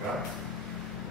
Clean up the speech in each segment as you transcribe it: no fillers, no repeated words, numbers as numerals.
하겠습니다.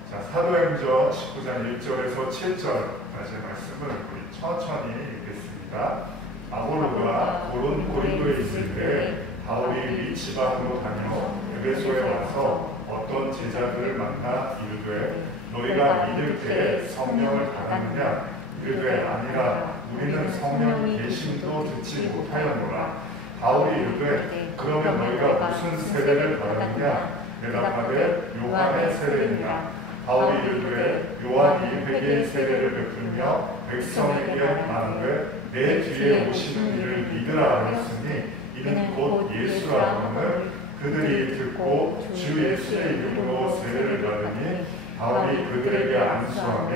자, 사도행전 19장 1절에서 7절까지의 말씀을 우리 천천히 읽겠습니다. 아볼로가 고린도에 있을 때 바울이 위 지방으로 다녀 에베소에 와서 어떤 제자들을 만나 이르되 너희가 믿을 때에 성령을 받았느냐? 이르되 아니라 우리는 성령이 계심도 듣지 못하였노라. 바울이 이르되 그러면 너희가 무슨 세례를 받았느냐? 대답하되 요한의 세례니라. 바울이 이르되 요한이 회개의 세례를 베풀며 백성에게 말하되 내 뒤에 오시는 이를 믿으라 하였으니 이는 곧 예수라 함을 그들이 듣고 주 예수의 이름으로 세례를 받으니 바울이 그들에게 안수하며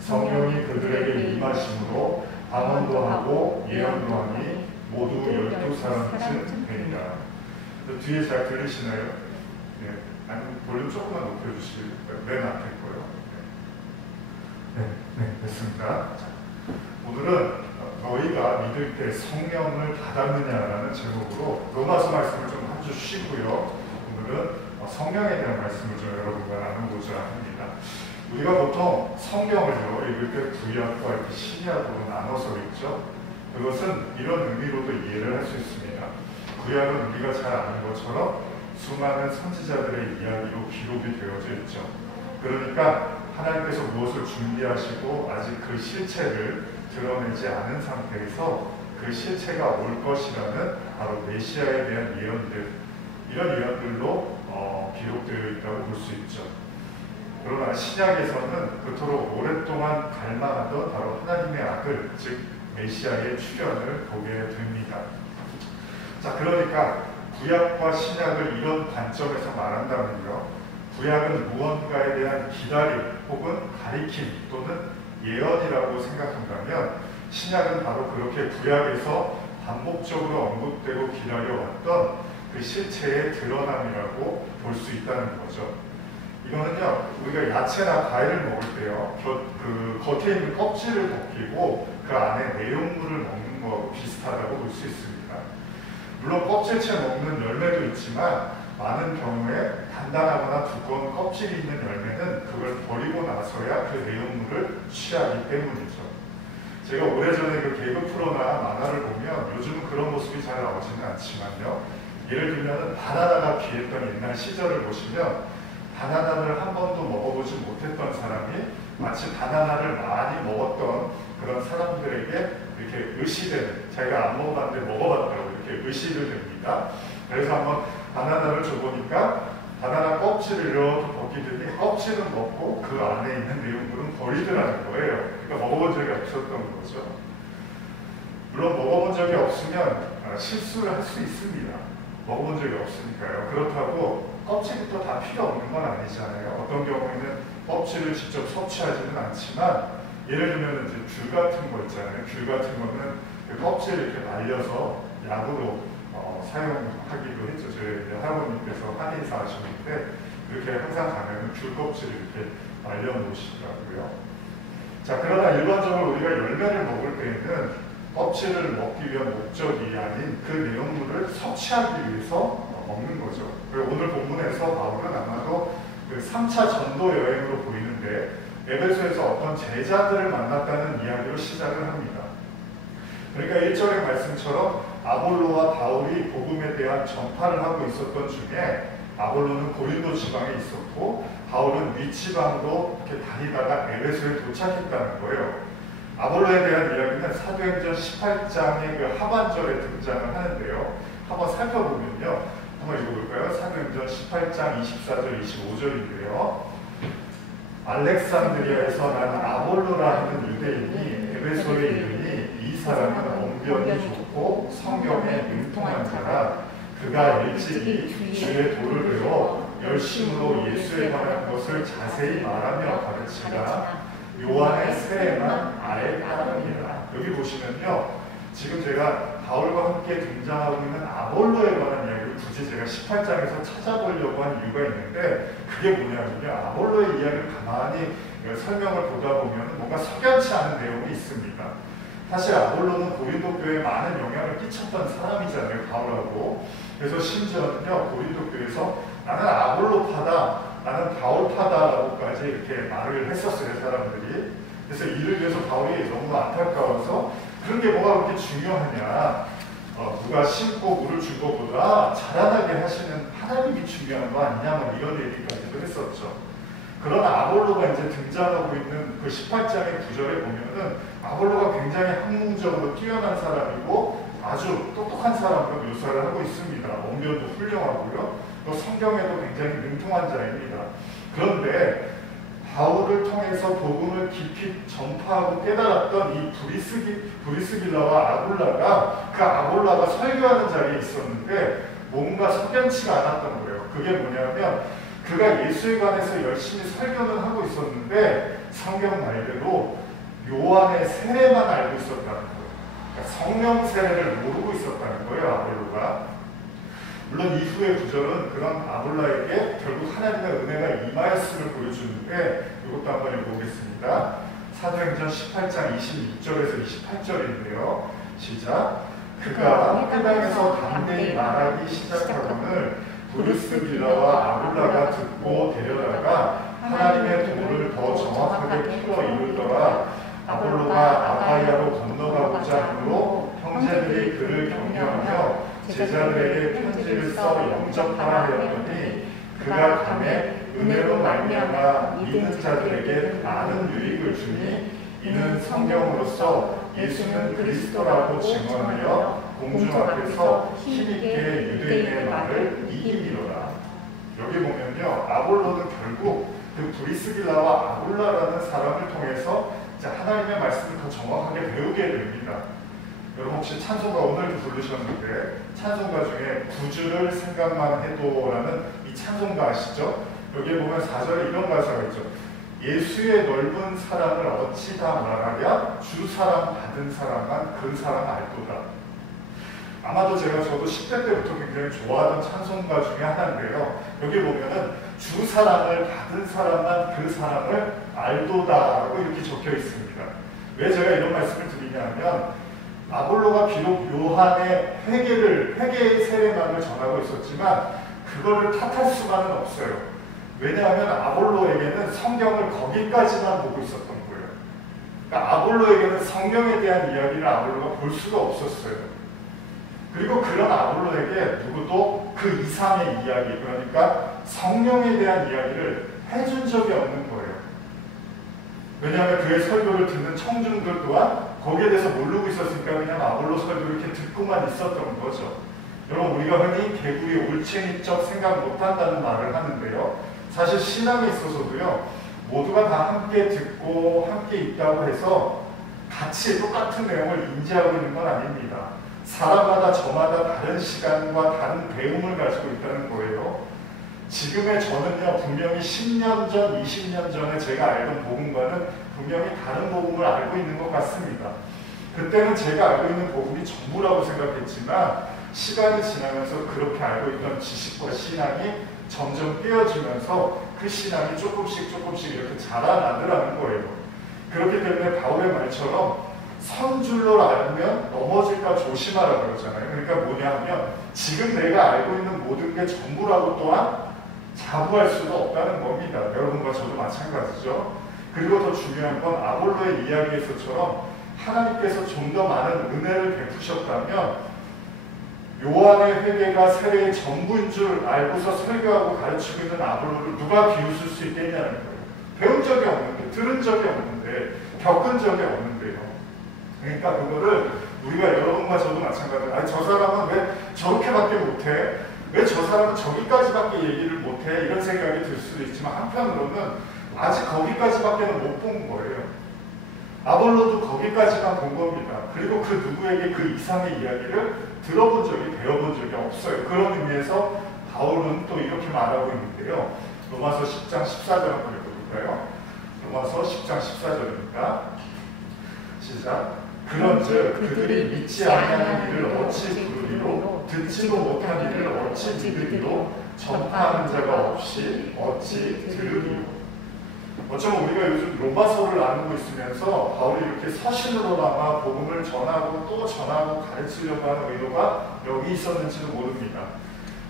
성령이 그들에게 임하심으로 방언도 하고 예언도 하니 모두 12사람쯤 되니라. 뒤에 잘 들리시나요? 네. 아니면 볼륨 조금만 높여주실까요? 맨 앞에 거요. 네, 됐습니다. 자, 오늘은 너희가 믿을 때 성령을 받았느냐라는 제목으로 로마서 말씀을 좀 한 주 쉬고요. 오늘은 성령에 대한 말씀을 좀 여러분과 나누고자 합니다. 우리가 보통 성경을요 읽을 때 구약과 이렇게 신약으로 나눠서 읽죠. 그것은 이런 의미로도 이해를 할 수 있습니다. 구약은 우리가 잘 아는 것처럼 수많은 선지자들의 이야기로 기록이 되어져 있죠. 그러니까 하나님께서 무엇을 준비하시고 아직 그 실체를 드러내지 않은 상태에서 그 실체가 올 것이라는 바로 메시아에 대한 예언들, 이런 예언들로 기록되어 있다고 볼 수 있죠. 그러나 신약에서는 그토록 오랫동안 갈망하던 바로 하나님의 아들, 즉 메시아의 출현을 보게 됩니다. 자, 그러니까 구약과 신약을 이런 관점에서 말한다면요, 구약은 무언가에 대한 기다림 혹은 가리킴 또는 예언이라고 생각한다면 신약은 바로 그렇게 구약에서 반복적으로 언급되고 기다려왔던 그 실체의 드러남이라고 볼 수 있다는 거죠. 이거는요, 우리가 야채나 과일을 먹을 때요, 그 겉에 있는 껍질을 벗기고 그 안에 내용물을 먹는 거 비슷하다고 볼 수 있습니다. 물론 껍질째 먹는 열매도 있지만 많은 경우에 단단하거나 두꺼운 껍질이 있는 열매는 그걸 버리고 나서야 그 내용물을 취하기 때문이죠. 제가 오래전에 그 개그 프로나 만화를 보면 요즘은 그런 모습이 잘 나오지는 않지만요, 예를 들면 바나나가 귀했던 옛날 시절을 보시면 바나나를 한 번도 먹어보지 못했던 사람이 마치 바나나를 많이 먹었던 그런 사람들에게 이렇게 의시되는, 자기가 안 먹어봤는데 먹어봤다고 이렇게 의시를 됩니다. 그래서 한번 바나나를 줘보니까 바나나 껍질을 이렇게 벗기더니 껍질은 먹고 그 안에 있는 내용물은 버리더라는 거예요. 그러니까 먹어본 적이 없었던 거죠. 물론 먹어본 적이 없으면 실수를 할 수 있습니다. 먹어본 적이 없으니까요. 그렇다고 껍질부터 다 필요 없는 건 아니잖아요. 어떤 경우에는 껍질을 직접 섭취하지는 않지만, 예를 들면 이제 귤 같은 거 있잖아요. 귤 같은 거는 그 껍질을 이렇게 말려서 약으로 사용하기도 했죠. 저희 할아버님께서 한의사 하시는데 그렇게 항상 가면 귤 껍질을 이렇게 말려놓으시더라고요. 자, 그러나 일반적으로 우리가 열매를 먹을 때에는 껍질을 먹기 위한 목적이 아닌 그 내용물을 섭취하기 위해서 먹는 거죠. 그리고 오늘 본문에서 바울은 아마도 그 3차 전도 여행으로 보이는데 에베소에서 어떤 제자들을 만났다는 이야기로 시작을 합니다. 그러니까 1절의 말씀처럼 아볼로와 바울이 복음에 대한 전파를 하고 있었던 중에 아볼로는 고린도 지방에 있었고 바울은 윗지방으로 이렇게 다니다가 에베소에 도착했다는 거예요. 아볼로에 대한 이야기는 사도행전 18장의 그 하반절에 등장을 하는데요. 한번 살펴보면요. 한번 읽어볼까요? 사도행전 18장 24절 25절인데요. 알렉산드리아에서 난 아볼로라 하는 유대인이 에베소에 이르니 이 사람은 언변이 좋고 성경에 능통한 자라. 그가 일찍이 주의 도를 배워 열심으로 예수에 관한 것을 자세히 말하며 가르치라. 요한의 세례만 아예 따릅니다. 여기 보시면요, 지금 제가 바울과 함께 등장하고 있는 아볼로에 관한 이야기를 굳이 제가 18장에서 찾아보려고 한 이유가 있는데, 그게 뭐냐면요, 아볼로의 이야기를 가만히 설명을 보다 보면 뭔가 석연치 않은 내용이 있습니다. 사실 아볼로는 고린도 교회에 많은 영향을 끼쳤던 사람이잖아요, 바울하고. 그래서 심지어는요, 고린도 교회에서 나는 아볼로파다, 나는 바울파다라고까지 이렇게 말을 했었어요, 사람들이. 그래서 이를 위해서 바울이 너무 안타까워서 그런 게 뭐가 그렇게 중요하냐. 누가 심고 물을 준 것보다 자라나게 하시는 하나님이 중요한 거 아니냐, 뭐 이런 얘기까지도 했었죠. 그러나 아볼로가 이제 등장하고 있는 그 18장의 구절에 보면은 아볼로가 굉장히 학문적으로 뛰어난 사람이고 아주 똑똑한 사람으로 묘사를 하고 있습니다. 언변도 훌륭하고요. 또 성경에도 굉장히 능통한 자입니다. 그런데 바울을 통해서 복음을 깊이 전파하고 깨달았던 이 브리스길라와 아굴라가 그 아볼라가 설교하는 자리에 있었는데 뭔가 석연치가 않았던 거예요. 그게 뭐냐면 그가 예수에 관해서 열심히 설교는 하고 있었는데 성경 말대로 요한의 세례만 알고 있었다는 거예요. 그러니까 성령 세례를 모르고 있었다는 거예요, 아볼로가. 물론 이후의 구절은 그런 아볼라에게 결국 하나님의 은혜가 임하였음을 보여주는데 이것도 한번 읽어보겠습니다. 사도행전 18장 26절에서 28절인데요. 시작. 그가 회당에서 담대히 말하기 시작하거늘 브리스길라와 아굴라가 듣고 데려다가 하나님의 도를 더 정확하게 풀어 이루더라. 아볼로가 아가야로 건너가고자 하므로 형제들이 그를 격려하며 제자들에게 편지를 써 영접하라 하였더니 그가 감에 은혜로 말미암아 믿는 자들에게 많은 유익을 주니 이는 성경으로서 예수는 그리스도라고 증언하여 공중 앞에서 힘있게 유대인의 말을 이기리로라. 여기 보면요, 아볼로는 결국 그 브리스길라와 아굴라라는 사람을 통해서 이제 하나님의 말씀을 더 정확하게 배우게 됩니다. 여러분 혹시 찬송가 오늘도 부르셨는데 찬송가 중에 구주를 생각만 해도라는 이 찬송가 아시죠? 여기에 보면 4절에 이런 가사가 있죠. 예수의 넓은 사랑을 어찌 다 말하랴 주 사랑 받은 사람만 그 사랑 알도다. 아마도 저도 10대 때부터 굉장히 좋아하던 찬송가 중에 하나인데요. 여기 보면은 주 사랑을 받은 사람만 그 사랑을 알도다라고 이렇게 적혀 있습니다. 왜 제가 이런 말씀을 드리냐면 아볼로가 비록 요한의 회개의 세례만을 전하고 있었지만 그거를 탓할 수만은 없어요. 왜냐하면 아볼로에게는 성경을 거기까지만 보고 있었던 거예요. 그러니까 아볼로에게는 성경에 대한 이야기를 아볼로가 볼 수가 없었어요. 그리고 그런 아볼로에게 누구도 그 이상의 이야기, 그러니까 성령에 대한 이야기를 해준 적이 없는 거예요. 왜냐하면 그의 설교를 듣는 청중들 또한 거기에 대해서 모르고 있었으니까 그냥 아볼로 설교를 이렇게 듣고만 있었던 거죠. 여러분 우리가 흔히 개구리 올챙이적 생각 못한다는 말을 하는데요. 사실 신앙에 있어서도요. 모두가 다 함께 듣고 함께 있다고 해서 같이 똑같은 내용을 인지하고 있는 건 아닙니다. 사람마다 저마다 다른 시간과 다른 배움을 가지고 있다는 거예요. 지금의 저는요, 분명히 10년 전, 20년 전에 제가 알던 복음과는 분명히 다른 복음을 알고 있는 것 같습니다. 그때는 제가 알고 있는 복음이 전부라고 생각했지만 시간이 지나면서 그렇게 알고 있던 지식과 신앙이 점점 깨어지면서 그 신앙이 조금씩 이렇게 자라나더라는 거예요. 그렇기 때문에 바울의 말처럼 선줄로 알면 넘어질까 조심하라 그러잖아요. 그러니까 뭐냐 하면 지금 내가 알고 있는 모든 게 전부라고 또한 자부할 수가 없다는 겁니다. 여러분과 저도 마찬가지죠. 그리고 더 중요한 건 아볼로의 이야기에서처럼 하나님께서 좀 더 많은 은혜를 베푸셨다면 요한의 회개가 세례의 전부인 줄 알고서 설교하고 가르치고 있는 아볼로를 누가 비웃을 수 있겠냐는 거예요. 배운 적이 없는데, 들은 적이 없는데, 겪은 적이 없는데요. 그러니까 그거를 우리가 여러분과 저도 마찬가지로 아니 저 사람은 왜 저렇게밖에 못해? 왜 저 사람은 저기까지밖에 얘기를 못해? 이런 생각이 들 수도 있지만 한편으로는 아직 거기까지밖에는 못 본 거예요. 아볼로도 거기까지만 본 겁니다. 그리고 그 누구에게 그 이상의 이야기를 들어본 적이, 배워본 적이 없어요. 그런 의미에서 바울은 또 이렇게 말하고 있는데요. 로마서 10장 14절 한번 읽어볼까요? 로마서 10장 14절입니다. 시작. 그런즉 그들이 믿지 아니하는 일을 어찌 부르리요? 듣지도 못한 일을 어찌 믿으리요? 전파하는 자가 없이 어찌 들으리요? 어쩌면 우리가 요즘 로마서를 나누고 있으면서 바울이 이렇게 서신으로나마 복음을 전하고 또 전하고 가르치려고 하는 의도가 여기 있었는지도 모릅니다.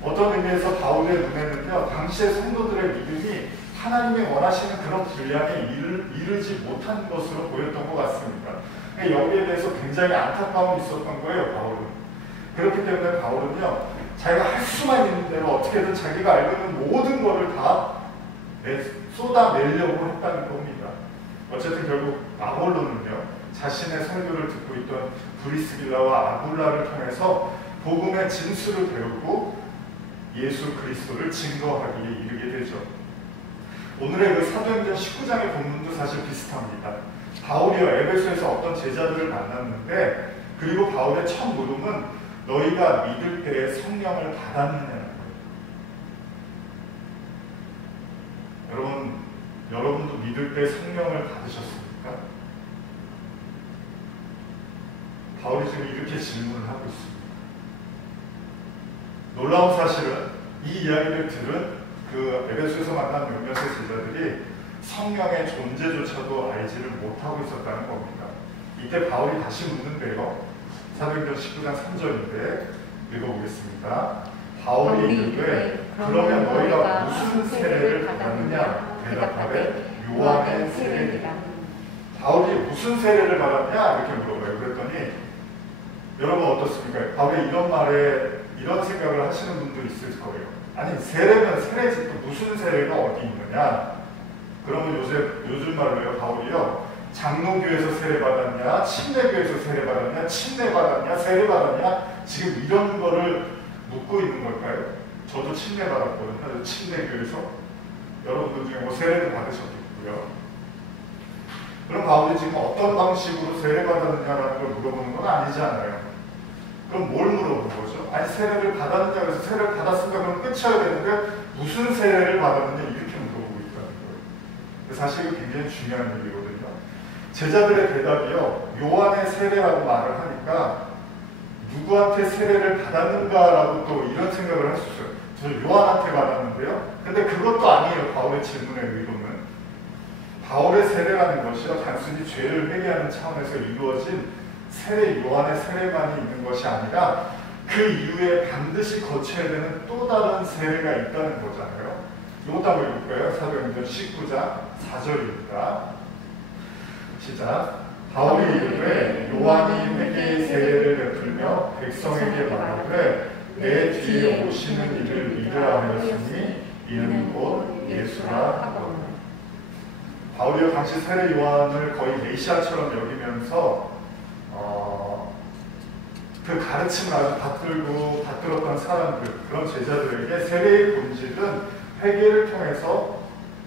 어떤 의미에서 바울의 눈에는요, 당시의 성도들의 믿음이 하나님이 원하시는 그런 분량에 이르지 못한 것으로 보였던 것 같습니다. 여기에 대해서 굉장히 안타까움이 있었던 거예요, 바울은. 그렇기 때문에 바울은요, 자기가 할 수만 있는 대로 어떻게든 자기가 알고 있는 모든 것을 다 쏟아내려고 했다는 겁니다. 어쨌든 결국 아볼로는요, 자신의 설교를 듣고 있던 브리스길라와 아굴라를 통해서 복음의 진수를 배우고 예수 그리스도를 증거하기에 이르게 되죠. 오늘의 그 사도행전 19장의 본문도 사실 비슷합니다. 바울이요, 에베소에서 어떤 제자들을 만났는데, 그리고 바울의 첫 물음은 너희가 믿을 때에 성령을 받았느냐는 거예요. 여러분도 믿을 때 성령을 받으셨습니까? 바울이 지금 이렇게 질문을 하고 있습니다. 놀라운 사실은 이 이야기를 들은 그 에베소에서 만난 몇몇의 제자들이 성령의 존재조차도 알지를 못하고 있었다는 겁니다. 이때 바울이 다시 묻는데요. 사도행전 19장 3절인데 읽어보겠습니다. 바울이 이르되 그러면 너희가 무슨 세례를 받았느냐? 대답하되 요한의 세례니라. 바울이 무슨 세례를 받았냐? 이렇게 물어봐요. 그랬더니 여러분 어떻습니까? 바울이 이런 말에 이런 생각을 하시는 분도 있을 거예요. 아니, 세례면 세례지 또 무슨 세례가 어디 있느냐? 그러면 요즘 말로요, 바울이요, 장로교에서 세례받았냐, 침례교에서 세례받았냐, 침례받았냐, 세례받았냐, 지금 이런 거를 묻고 있는 걸까요? 저도 침례받았거든요. 침례교에서. 여러분들 중에 뭐 세례도 받으셨겠고요. 그럼 바울이 지금 어떤 방식으로 세례받았느냐라는 걸 물어보는 건 아니잖아요. 그럼 뭘 물어보는 거죠? 아니, 세례를 받았느냐, 그래서 세례를 받았으니까 그럼 끝이어야 되는데 무슨 세례를 받았느냐 이렇게 물어보고 있다는 거예요. 사실 이거 굉장히 중요한 얘기거든요. 제자들의 대답이요, 요한의 세례라고 말을 하니까 누구한테 세례를 받았는가라고 또 이런 생각을 할 수 있어요. 저 요한한테 받았는데요. 근데 그것도 아니에요. 바울의 질문의 의도는. 바울의 세례라는 것이요, 단순히 죄를 회개하는 차원에서 이루어진 세례, 요한의 세례만이 있는 것이 아니라 그 이후에 반드시 거쳐야 되는 또 다른 세례가 있다는 거잖아요. 이것도 한번 읽을까요? 사도행전 19장 4절입니다. 시작. 바울이 이르되 요한이 회개의 세례를 베풀며 백성에게 말하되 내 뒤에 오시는 이를 믿으라 하였으니 이는 곧 예수라 하거든. 바울이 당시 세례 요한을 거의 메시아처럼 여기면서 그 가르침을 아주 받들었던 사람들, 그런 제자들에게 세례의 본질은 회개를 통해서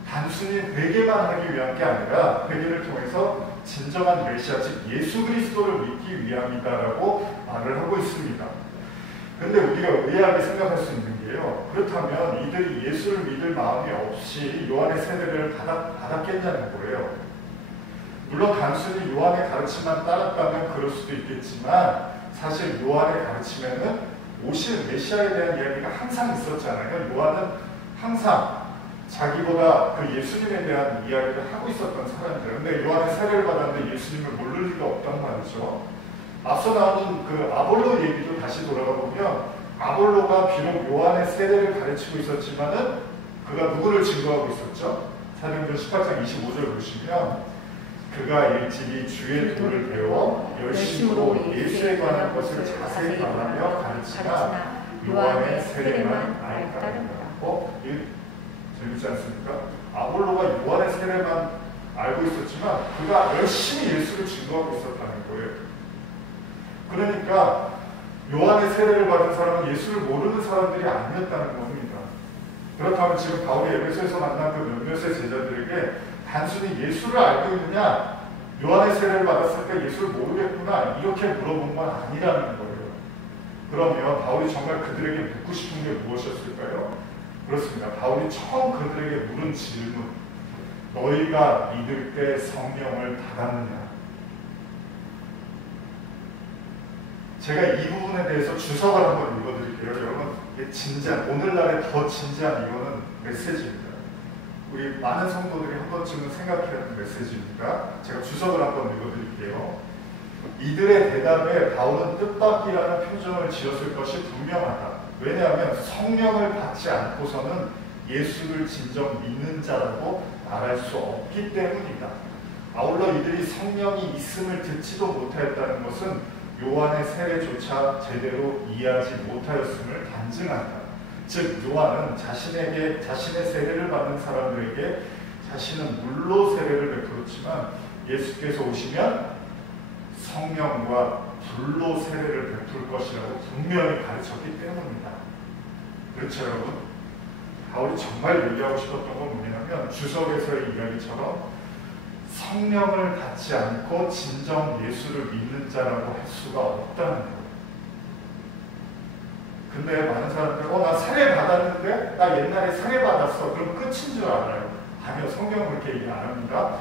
단순히 회개만 하기 위한 게 아니라 회개를 통해서 진정한 메시아, 즉 예수 그리스도를 믿기 위함이다라고 말을 하고 있습니다. 그런데 우리가 의아하게 생각할 수 있는 게요, 그렇다면 이들이 예수를 믿을 마음이 없이 요한의 세례를 받았겠냐는 거예요. 물론 단순히 요한의 가르침만 따랐다면 그럴 수도 있겠지만 사실 요한의 가르침에는 오실 메시아에 대한 이야기가 항상 있었잖아요. 요한은 항상 자기보다 그 예수님에 대한 이야기를 하고 있었던 사람들. 근데 요한의 세례를 받았는데 예수님을 모를 리가 없단 말이죠. 앞서 나오는 그 아볼로 얘기도 다시 돌아가 보면 아볼로가 비록 요한의 세례를 가르치고 있었지만은 그가 누구를 증거하고 있었죠? 사도행전 18장 25절 보시면 그가 일찍이 주의 도를 배워 열심으로 예수에 관한 것을 자세히 말하며 가르치나 요한의 세례만 알다는가. 재밌지 않습니까? 아볼로가 요한의 세례만 알고 있었지만 그가 열심히 예수를 증거하고 있었다는 거예요. 그러니까 요한의 세례를 받은 사람은 예수를 모르는 사람들이 아니었다는 겁니다. 그렇다면 지금 바울이 에베소에서 만난 그 몇몇의 제자들에게 단순히 예수를 알고 있느냐, 요한의 세례를 받았을 때 예수를 모르겠구나 이렇게 물어본 건 아니라는 거예요. 그러면 바울이 정말 그들에게 묻고 싶은 게 무엇이었을까요? 그렇습니다. 바울이 처음 그들에게 물은 질문, 너희가 믿을 때 성령을 받았느냐? 제가 이 부분에 대해서 주석을 한번 읽어드릴게요. 여러분, 오늘날의 더 진지한 이거는 메시지입니다. 우리 많은 성도들이 한 번쯤은 생각해야 하는 메시지입니다. 제가 주석을 한번 읽어드릴게요. 이들의 대답에 바울은 뜻밖이라는 표정을 지었을 것이 분명하다. 왜냐하면 성령을 받지 않고서는 예수를 진정 믿는 자라고 말할 수 없기 때문이다. 아울러 이들이 성령이 있음을 듣지도 못하였다는 것은 요한의 세례조차 제대로 이해하지 못하였음을 단증한다. 즉 요한은 자신의 세례를 받는 사람들에게 자신은 물로 세례를 베풀었지만 예수께서 오시면 성령과 불로 세례를 베풀 것이라고 분명히 가르쳤기 때문이다. 그렇죠 여러분? 바울이 정말 얘기하고 싶었던 건 뭐냐면 주석에서의 이야기처럼 성령을 받지 않고 진정 예수를 믿는 자라고 할 수가 없다는 거예요. 근데 많은 사람들 나 세례 받았는데 나 옛날에 세례 받았어. 그럼 끝인 줄 알아요. 아니요. 성경은 그렇게 얘기 안 합니다.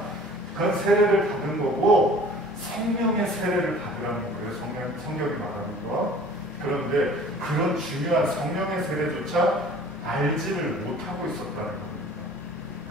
그건 세례를 받은 거고 성령의 세례를 받으라는 거예요. 성경이 말하는 거. 그런데 그런 중요한 성령의 세례조차 알지를 못하고 있었다는 겁니다.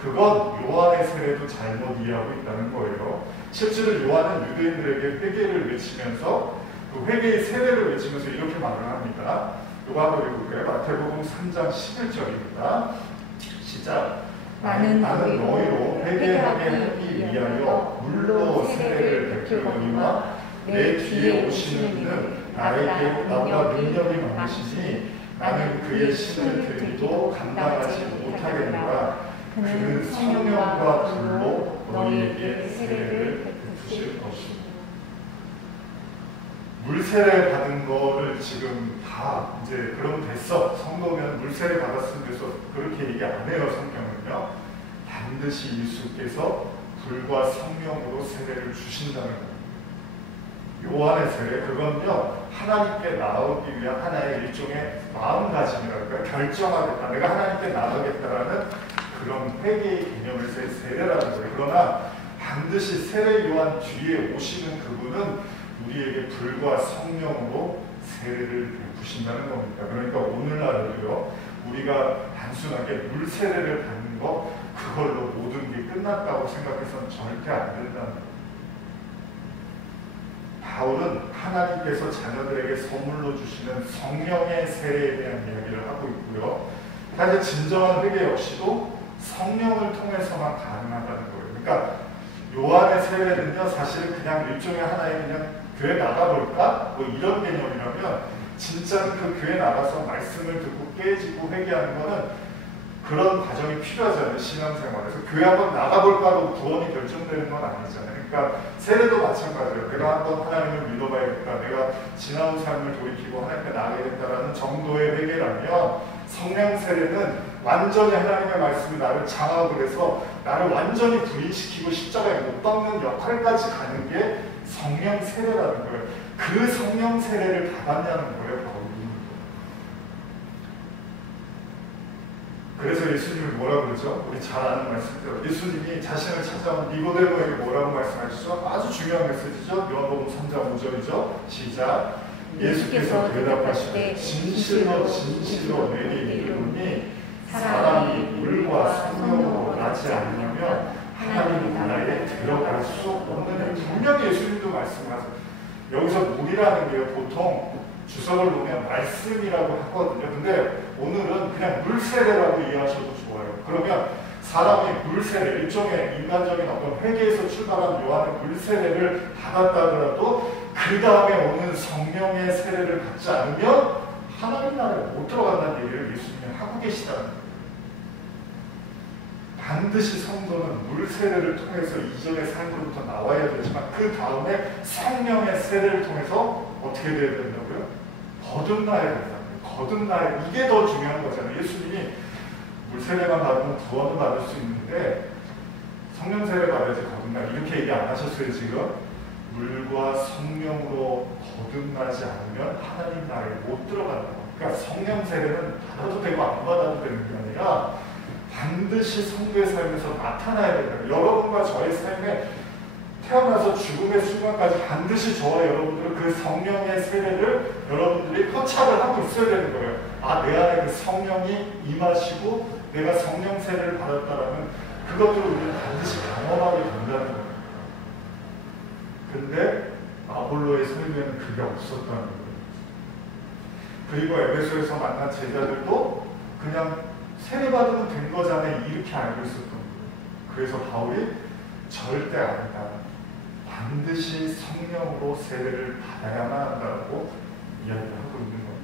그건 요한의 세례도 잘못 이해하고 있다는 거예요. 실제로 요한은 유대인들에게 회개를 외치면서 그 회개의 세례를 외치면서 이렇게 말을 합니다. 요거 한번 읽어볼까요? 마태복음 3장 11절입니다. 시작. 나는 너희로 회개하게 하기 위하여 물로 세례를 베풀거니와 내 뒤에 오시는 이는 나에게 나보다 능력이 많으시니 나는 그의 신을 들기도 감당하지 못하겠노라. 그는 성령과 불로 너희에게 세례를 베푸실 것이다. 물세례 받은 거를 지금 다 이제 그럼 됐어. 성도면 물세례 받았으면 돼서 그렇게 얘기 안 해요. 성경은요. 반드시 예수께서 불과 성령으로 세례를 주신다는 겁니다. 요한의 세례 그건요. 하나님께 나오기 위한 하나의 일종의 마음가짐이랄까요. 결정하겠다. 내가 하나님께 나가겠다라는 그런 회개의 개념을 세례라는 거예요. 그러나 반드시 세례 요한 뒤에 오시는 그분은 우리에게 불과 성령으로 세례를 베푸신다는 겁니다. 그러니까 오늘날에도요, 우리가 단순하게 물 세례를 받는 거 그걸로 모든 게 끝났다고 생각해서는 절대 안 된다는 거예요. 바울은 하나님께서 자녀들에게 선물로 주시는 성령의 세례에 대한 이야기를 하고 있고요. 사실 진정한 회개 역시도 성령을 통해서만 가능하다는 거예요. 그러니까 요한의 세례는요, 사실은 그냥 일종의 하나의 그냥 교회 나가볼까? 뭐 이런 개념이라면 진짜는 그 교회 나가서 말씀을 듣고 깨지고 회개하는 거는 그런 과정이 필요하잖아요. 신앙생활에서. 교회 한번 나가볼까로 구원이 결정되는 건 아니잖아요. 그러니까 세례도 마찬가지예요. 내가 한번 하나님을 믿어봐야겠다. 내가 지나온 삶을 돌이키고 하나님께 나가야겠다라는 정도의 회개라면 성령 세례는 완전히 하나님의 말씀이 나를 장악을 해서 나를 완전히 부인시키고 십자가에 못 박는 역할까지 가는 게 성령 세례라는 거예요. 그 성령 세례를 받았냐는 거예요. 바울이. 그래서 예수님이 뭐라고 그러죠? 우리 잘 아는 말씀대로 예수님이 자신을 찾아온 니고데모에게 뭐라고 말씀하시죠? 아주 중요한 메시지죠. 요한복음 3장 5절이죠. 시작. 예수께서 대답하시되 진실로 진실로 내게 이르노니 사람이 물과 성령으로 나지 않으면 하나님 나라에 들어갈 수 없는. 분명히 예수님도 말씀하세요. 여기서 물이라는 게 보통 주석을 보면 말씀이라고 하거든요. 근데 오늘은 그냥 물세례라고 이해하셔도 좋아요. 그러면 사람이 물세례, 일종의 인간적인 어떤 회개에서 출발한 요한의 물세례를 받았다더라도 그 다음에 오는 성령의 세례를 받지 않으면 하나님 나라에 못 들어간다는 얘기를 예수님이 하고 계시다는 거예요. 반드시 성도는 물 세례를 통해서 이전의 삶으로부터 나와야 되지만 그 다음에 성령의 세례를 통해서 어떻게 돼야 된다고요? 거듭나야 된다고요. 거듭나야. 이게 더 중요한 거잖아요. 예수님이 물 세례만 받으면 구원을 받을 수 있는데 성령 세례 받아야지 거듭나. 이렇게 얘기 안 하셨어요 지금? 물과 성령으로 거듭나지 않으면 하나님 나라에 못 들어간다고. 그러니까 성령 세례는 받아도 되고 안 받아도 되는 게 아니라 반드시 성도의 삶에서 나타나야 된다. 여러분과 저의 삶에 태어나서 죽음의 순간까지 반드시 저와 여러분들은 그 성령의 세례를 여러분들이 포착을 하고 있어야 되는 거예요. 아, 내 안에 그 성령이 임하시고 내가 성령 세례를 받았다라는 그것들을 우리는 반드시 경험하게 된다는 거예요. 근데 아볼로의 삶에는 그게 없었다는 거예요. 그리고 에베소에서 만난 제자들도 그냥 세례받으면 된 거잖아 이렇게 알고 있었던 거예요. 그래서 바울이 절대 아니다. 반드시 성령으로 세례를 받아야만 한다고 이야기하고 있는 겁니다.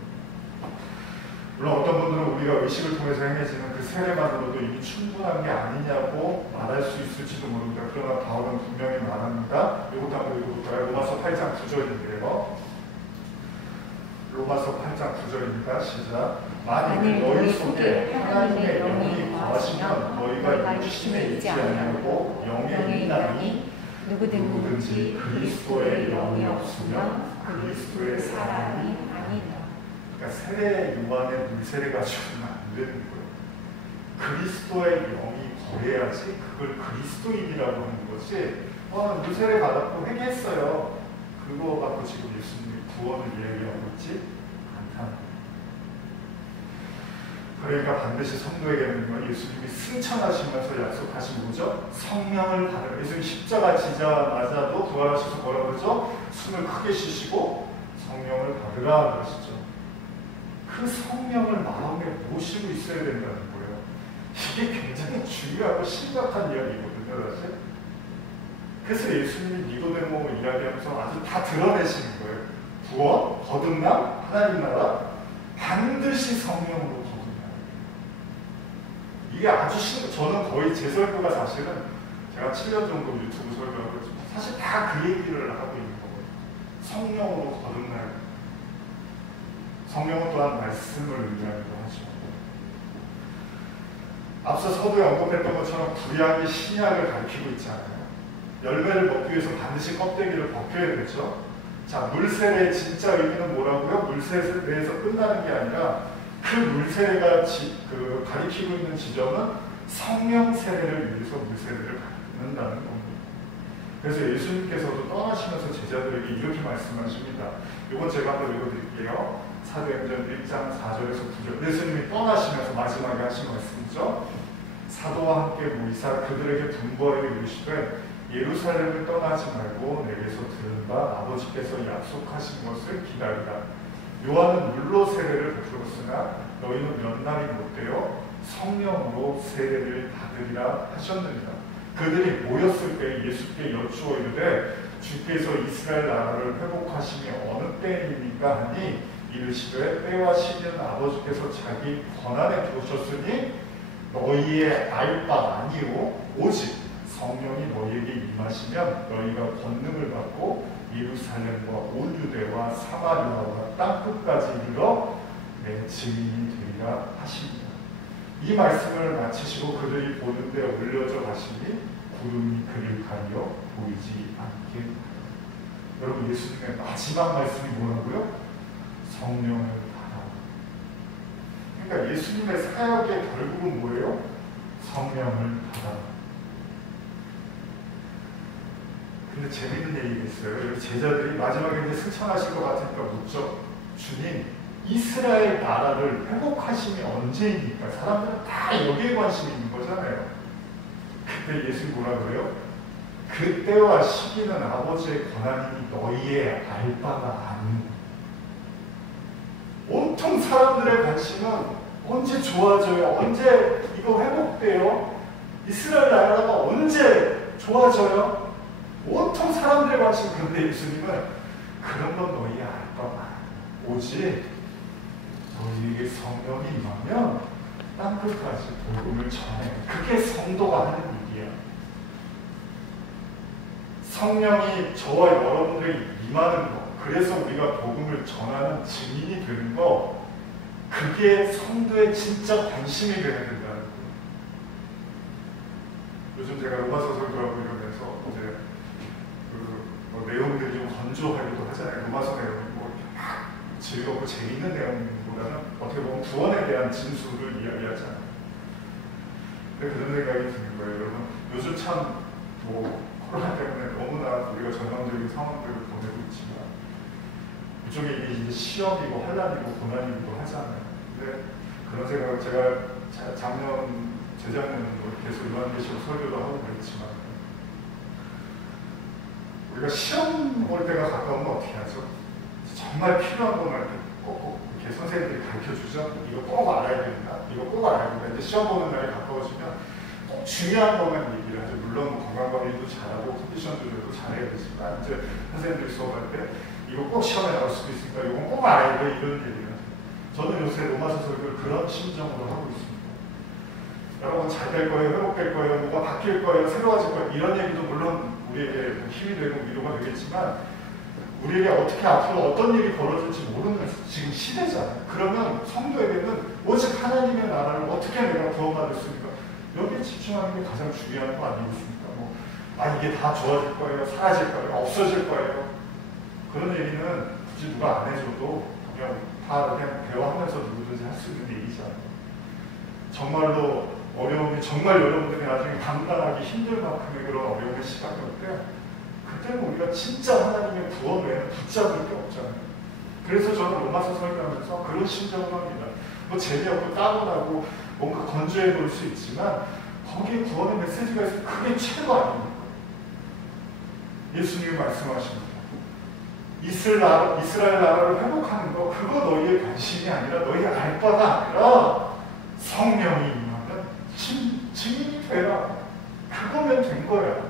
물론 어떤 분들은 우리가 의식을 통해서 행해지는 그 세례만으로도 이미 충분한 게 아니냐고 말할 수 있을지도 모릅니다. 그러나 바울은 분명히 말합니다. 이것도 한번 읽어볼까요? 로마서 8장 9절인데요. 로마서 8장 9절입니다. 시작. 만일 너희 속에 하나님의 영이 거하시면 너희가 육신에 있지 아니하고 영에 있나니 누구든지 그리스도의 영이 없으면 그리스도의 사람이 아니다. 그러니까 세례 요한의 물세례 가지고는 안 되는 거예요. 그리스도의 영이 거해야지 그걸 그리스도인이라고 하는 거지. 물세례 받았고 회개했어요. 그거 갖고 지금 예수님이 구원을 이야기하고 있지 않다는 거예요. 그러니까 반드시 성도에게는 예수님이 승천하시면서 약속하신 거죠. 성령을 받으라. 예수님 십자가 지자마자도 부활하셔서 뭐라 그러죠? 숨을 크게 쉬시고 성령을 받으라 그러시죠. 그 성령을 마음에 모시고 있어야 된다는 거예요. 이게 굉장히 중요하고 심각한 이야기거든요, 사실. 그래서 예수님이 니고데모 이야기하면서 아주 다 드러내시는 거예요. 구원, 거듭남, 하나님 나라, 반드시 성령으로 거듭나요. 이게 아주 저는 거의 제 설교가 사실은 제가 7년 정도 유튜브 설교하고 있지만 사실 다 그 얘기를 하고 있는 거거든요. 성령으로 거듭나요. 성령은 또한 말씀을 의미하기도 하죠. 앞서 서두에 언급했던 것처럼 구약이 신약을 가리키고 있지 않아요. 열매를 먹기 위해서 반드시 껍데기를 벗겨야 되죠. 자, 물세례의 진짜 의미는 뭐라고요? 물세례에서 끝나는 게 아니라 그 물세례가 가리키고 있는 지점은 성령 세례를 위해서 물세례를 갖는다는 겁니다. 그래서 예수님께서도 떠나시면서 제자들에게 이렇게 말씀하십니다. 이건 제가 한번 읽어드릴게요. 사도행전 1장 4절에서 9절. 예수님이 떠나시면서 마지막에 하신 말씀이죠. 사도와 함께 모이사 그들에게 분부하여 이르시되 예루살렘을 떠나지 말고 내게서 들은 바 아버지께서 약속하신 것을 기다리라. 요한은 물로 세례를 베풀었으나 너희는 몇 날이 못되어 성령으로 세례를 받으리라 하셨느니라. 그들이 모였을 때 예수께 여쭈어 이르되 주께서 이스라엘 나라를 회복하심이 어느 때입니까 하니 이르시되 때와 시기는 아버지께서 자기 권한에 두셨으니 너희의 알 바 아니요 오직 성령이 너희에게 임하시면 너희가 권능을 받고 예루살렘과 온 유대와 사마리아와 땅끝까지 이르러 내 증인이 되리라 하십니다. 이 말씀을 마치시고 그들이 보는데 올려져 가시니 구름이 그를 가려 보이지 않게 하더라. 여러분, 예수님의 마지막 말씀이 뭐라고요? 성령을 받아. 그러니까 예수님의 사역의 결국은 뭐예요? 성령을 받아. 근데 재밌는 얘기가 있어요. 여기 제자들이 마지막에 이제 승천하실 것 같으니까 묻죠. 주님, 이스라엘 나라를 회복하심이 언제입니까? 사람들은 다 여기에 관심이 있는 거잖아요. 그때 예수님 뭐라 그래요? 그때와 시기는 아버지의 권한이니 너희의 알 바가 아닌. 온통 사람들의 관심은 언제 좋아져요? 언제 이거 회복돼요? 이스라엘 나라가 언제 좋아져요? 온통 사람들의 관심. 그런데 예수님은 그런 건 너희 알 바가 오직 너희에게 성령이 임하면 땅끝까지 복음을 전해. 그게 성도가 하는 일이야. 성령이 저와 여러분들에게 임하는 것, 그래서 우리가 복음을 전하는 증인이 되는 것, 그게 성도의 진짜 관심이 되어야 된다는 거예요. 요즘 제가 로마서 설교하고 이러면서 이제 내용들이 좀 건조하기도 하잖아요. 로마서 내용이 뭐 막 즐겁고 재미있는 내용보다는 어떻게 보면 구원에 대한 진술을 이야기하잖아요. 근데 그런 생각이 드는 거예요. 여러분, 요즘 참 코로나 때문에 너무나 우리가 전반적인 상황들을 보내고 있지만 그쪽에 이게 이제 시험이고 환난이고 고난이기도 하잖아요. 근데 그런 생각을 제가 작년, 재작년도 계속 요한계시록 설교도 하고 그랬지만 우리가 시험 올 때가 가까우면 어떻게 하죠? 정말 필요한 것만 꼭 이렇게 이렇게 선생님들이 가르쳐주죠. 이거 꼭 알아야 된다. 이거 꼭 알아야 된다. 이제 시험 보는 날이 가까워지면 꼭 중요한 것만 얘기를 하죠. 물론 건강관리도 잘하고 컨디션 조절도 잘해야 되지만 이제 선생님들이 수업할 때 이거 꼭 시험에 나올 수도 있으니까 이건 꼭 알아야 돼. 이런 얘기를 하죠. 저는 요새 로마서 설교를 그런 심정으로 하고 있습니다. 여러분 잘 될 거예요, 회복될 거예요, 뭐가 바뀔 거예요, 새로워질 거예요. 이런 얘기도 물론 우리에게 힘이 되고 위로가 되겠지만 우리에게 어떻게 앞으로 어떤 일이 벌어질지 모르는 지금 시대잖아요. 그러면 성도에게는 오직 하나님의 나라를 어떻게 내가 구원받을 수 있을까? 여기에 집중하는 게 가장 중요한 거 아니겠습니까? 이게 다 좋아질 거예요, 사라질 거예요, 없어질 거예요. 그런 얘기는 굳이 누가 안 해줘도 그냥 대화하면서 누구든지 할 수 있는 얘기잖아요. 정말로 어려움이 정말 여러분들이 나중에 감당하기 힘들 만큼의 그런 어려움의 시간이 올 때 그때는 우리가 진짜 하나님의 구원 외에는 붙잡을 게 없잖아요. 그래서 저는 로마서 설교하면서 그런 심정을 합니다. 재미없고 따분하고 뭔가 건조해 보일 수 있지만 거기에 구원의 메시지가 있으면 그게 최고 아닙니까? 예수님이 말씀하십니다. 이스라엘 나라를 회복하는 거 그거 너희의 관심이 아니라 너희 알 바가 아니라 성령이 임하면 증인이 되라. 그거면 된 거야.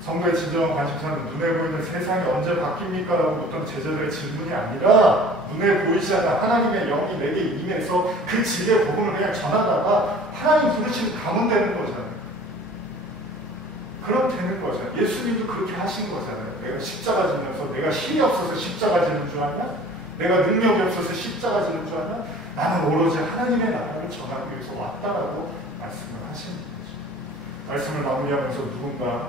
성도의 진정한 관심사는 눈에 보이는 세상이 언제 바뀝니까? 라고 묻던 제자들의 질문이 아니라 눈에 보이지 않는 하나님의 영이 내게 임해서 그 진리의 복음을 그냥 전하다가 하나님 부르시면 가면 되는 거잖아요. 그럼 되는 거잖아요. 예수님도 그렇게 하신 거잖아요. 내가 십자가 지면서 내가 힘이 없어서 십자가 지는 줄 아냐? 내가 능력이 없어서 십자가 지는 줄 아냐? 나는 오로지 하나님의 나라를 전하기 위해서 왔다라고 말씀을 하시는 거죠. 말씀을 마무리하면서 누군가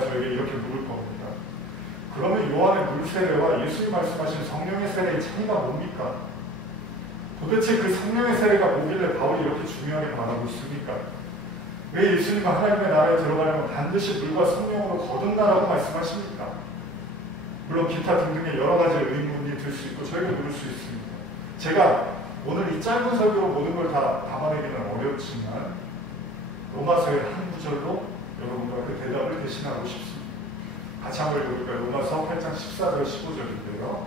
저에게 이렇게 물을 겁니다. 그러면 요한의 물 세례와 예수님이 말씀하신 성령의 세례의 차이가 뭡니까? 도대체 그 성령의 세례가 뭐길래 바울이 이렇게 중요하게 말하고 있습니까? 왜 예수님은 하나님의 나라에 들어가려면 반드시 물과 성령으로 거듭나라고 말씀하십니까? 물론 기타 등등의 여러 가지 의문이 들 수 있고 저에게 물을 수 있습니다. 제가 오늘 이 짧은 설교로 모든 걸 다 담아내기는 어렵지만 로마서의 한 구절로 여러분과 그 대답을 대신하고 싶습니다. 같이 한번 읽어볼까요? 로마서 8장 14절 15절인데요.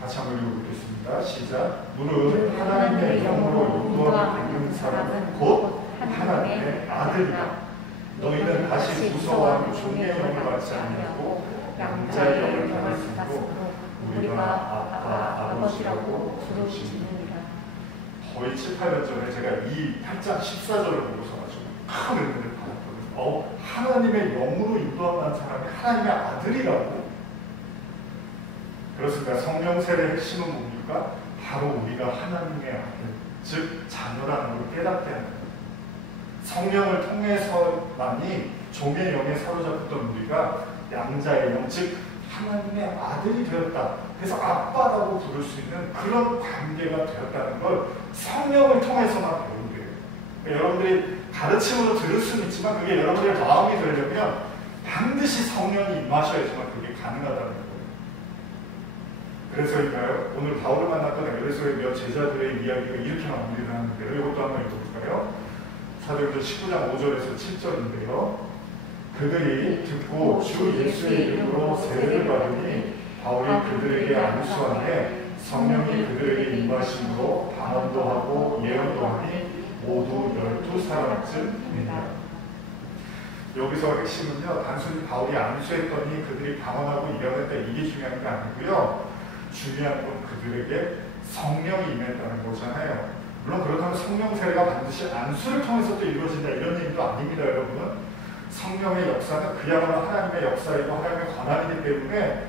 같이 한번 읽어보겠습니다. 시작. 무릇 하나님의 영으로 인도함을 받는 사람은 곧 하나님의 아들이다. 너희는 다시 무서워하고 종의 영을 받지 않냐고 양자의 영을 받았으므로 우리가 아빠, 아버지라고 부르시느니라. 거의 7, 8년 전에 제가 이 8장 14절을 보고서 아주 큰 은혜를 받았거든요. 하나님의 영으로 인도한 사람이 하나님의 아들이라고? 그렇습니다. 성령 세례의 핵심은 뭡니까? 바로 우리가 하나님의 아들, 즉 자녀라는 걸 깨닫게 하는 거예요. 성령을 통해서만이 종의 영에 사로잡혔던 우리가 양자의 영, 즉 하나님의 아들이 되었다. 그래서 아빠라고 부를 수 있는 그런 관계가 되었다는 걸 성령을 통해서만 배우게 돼요. 그러니까 여러분들이 가르침으로 들을 수는 있지만 그게 여러분들의 마음이 되려면 반드시 성령이 임하셔야지만 그게 가능하다는 거예요. 그래서일까요? 오늘 바울을 만났던 에베소의 몇 제자들의 이야기가 이렇게 마무리를 하는데요. 이것도 한번 읽어볼까요? 사도행전 19장 5절에서 7절인데요. 그들이 듣고 주 예수의 이름으로 세례를 받으니 바울이 그들에게 안수하되 성령이 그들에게 임하심으로 방언도 하고 예언도 하니 모두 12사람쯤입니다. 여기서 핵심은요, 단순히 바울이 안수했더니 그들이 방언하고 예언했다 이게 중요한 게 아니고요. 중요한 건 그들에게 성령이 임했다는 거잖아요. 물론 그렇다면 성령 세례가 반드시 안수를 통해서 또 이루어진다 이런 얘기도 아닙니다, 여러분. 성령의 역사는 그야말로 하나님의 역사이고 하나님의 권한이기 때문에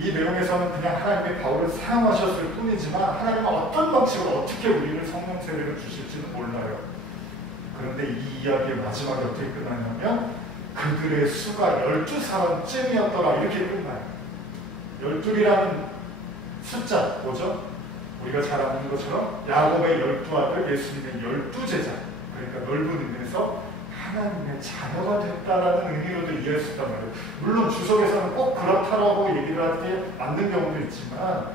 이 내용에서는 그냥 하나님의 바울을 사용하셨을 뿐이지만 하나님은 어떤 방식으로 어떻게 우리를 성령 세례를 주실지는 몰라요. 그런데 이 이야기의 마지막에 어떻게 끝나냐면 그들의 수가 12사람쯤이었더라 이렇게 끝나요. 12이라는 숫자 뭐죠? 우리가 잘 아는 것처럼 야곱의 12아들, 예수님의 12제자, 그러니까 넓은 의미에서 하나님의 자녀가 됐다라는 의미로도 이해할 수 있단 말이에요. 물론 주석에서는 꼭 그렇다라고 얘기를 하기에 맞는 경우도 있지만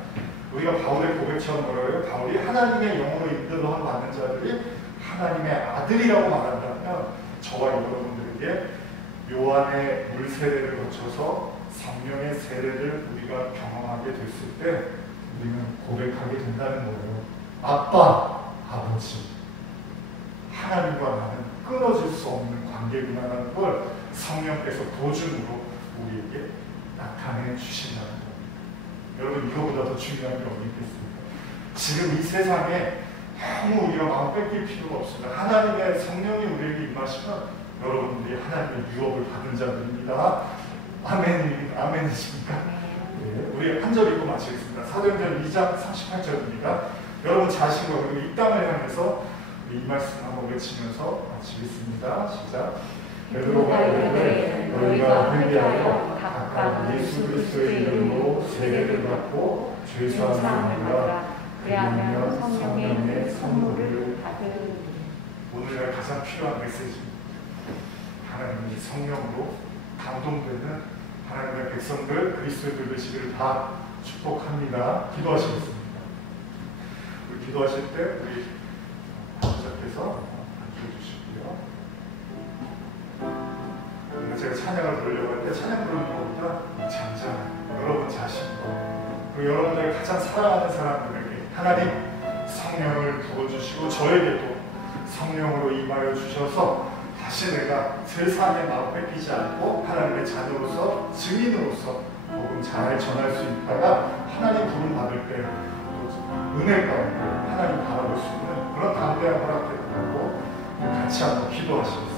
우리가 바울의 고백처럼 뭐라고요? 바울이 하나님의 영으로 인도함 받는 자들이 하나님의 아들이라고 말한다면 저와 여러분들에게 요한의 물 세례를 거쳐서 성령의 세례를 우리가 경험하게 됐을 때 우리는 고백하게 된다는 거예요. 아빠, 아버지, 하나님과 나는 끊어질 수 없는 관계구나라는 걸 성령께서 도중으로 우리에게 나타내 주신다는 겁니다. 여러분, 이거보다 더 중요한 게 어디 있겠습니까? 지금 이 세상에 너무 우리가 마음 뺏길 필요가 없습니다. 하나님의 성령이 우리에게 임하시면 여러분들이 하나님의 유업을 받은 자들입니다. 아멘이십니까? 네, 우리 한 절 읽고 마치겠습니다. 사도행전 2장 38절입니다. 여러분 자신과 그리고 이 땅을 향해서 이 말씀 한번 외치면서 마치겠습니다. 시작. 베드로가 이르되 너희가 회개하여 각각 예수 그리스도의 이름으로 세례를 받고 죄사함을 받으라. 그리하면 성령의 선물을 받으리니. 오늘날 가장 필요한 메시지입니다. 하나님의 성령으로 감동되는 하나님의 백성들, 그리스도인들 되시기를 다 축복합니다. 기도하시겠습니다. 우리 기도하실 때 우리 시작해서 앉혀주시고요. 제가 찬양을 부르려고 할 때 찬양 부르는 것보다 잠잠한 여러분 자신과 그리고 여러분들이 가장 사랑하는 사람들에게 하나님 성령을 부어주시고 저에게도 성령으로 임하여 주셔서 다시 내가 세상에 마음 뺏기지 않고 하나님의 자녀로서 증인으로서 복음 잘 전할 수 있다가 하나님 부름 받을 때 은혜 가운데 하나님 바라볼 수 있는 그런 담대한 허락되고 같이 한번 기도하시겠습니다.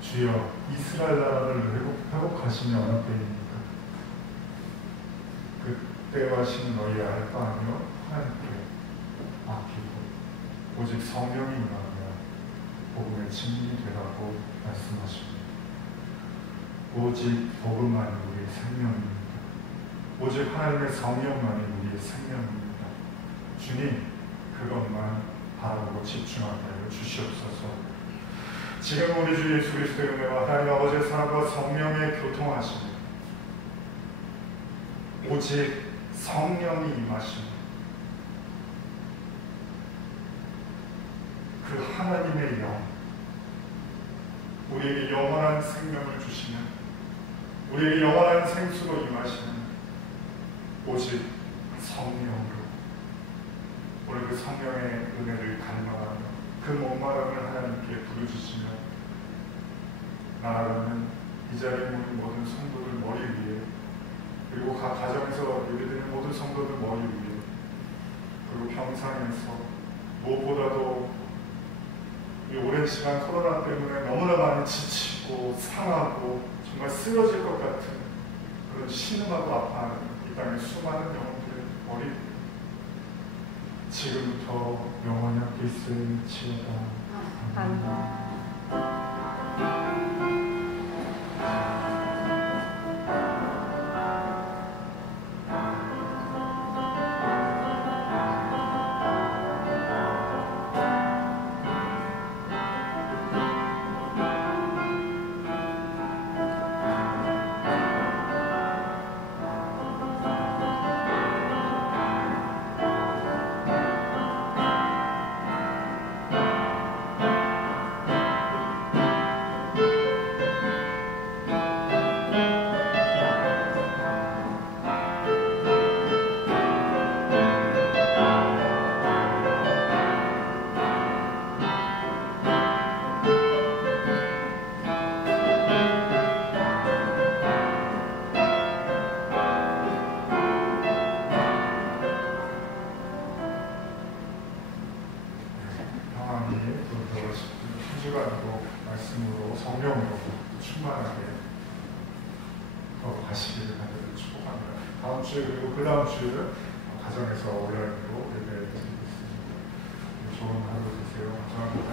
주여 이스라엘 나라를 회복하시며 어느 때입니까? 그때와 신 너희 알 바 아니요 하나님께 맡기고 오직 성령이 임하며 복음의 증인이 되라고 말씀하십니다. 오직 복음만이 우리의 생명입니다. 오직 하나님의 성령만이 우리의 생명입니다. 주님 그것만 바라보고 집중하게 하여 주시옵소서. 지금 우리 주 예수 그리스도의 은혜와 하나님 아버지의 사랑과 성령의 교통하심 오직 성령이 임하심 그 하나님의 영, 우리에게 영원한 생명을 주시는, 우리에게 영원한 생수로 임하시는 오직 성령으로 오늘 그 성령의 은혜를 갈망하며 그 목마름을 하나님께 부르짖으며 나아가는 이 자리에 모인 모든 성도들 머리 위에, 그리고 각 가정에서 예배드리는 모든 성도들 머리 위에, 그리고 평상에서 무엇보다도 이 오랜 시간 코로나 때문에 너무나 많이 지치고 상하고 정말 쓰러질 것 같은 그런 신음하고 아파하는 이 땅의 수많은 영혼들의 머리, 지금부터 영원히 함께 있을지어다. 아멘. 한 주간도 말씀으로 성령으로 충만하게 가시기를 간절히 축복합니다. 다음 주에 그리고 그 다음 주에 가정에서 온라인으로 예배 드리겠습니다. 좋은 하루 되세요. 감사합니다.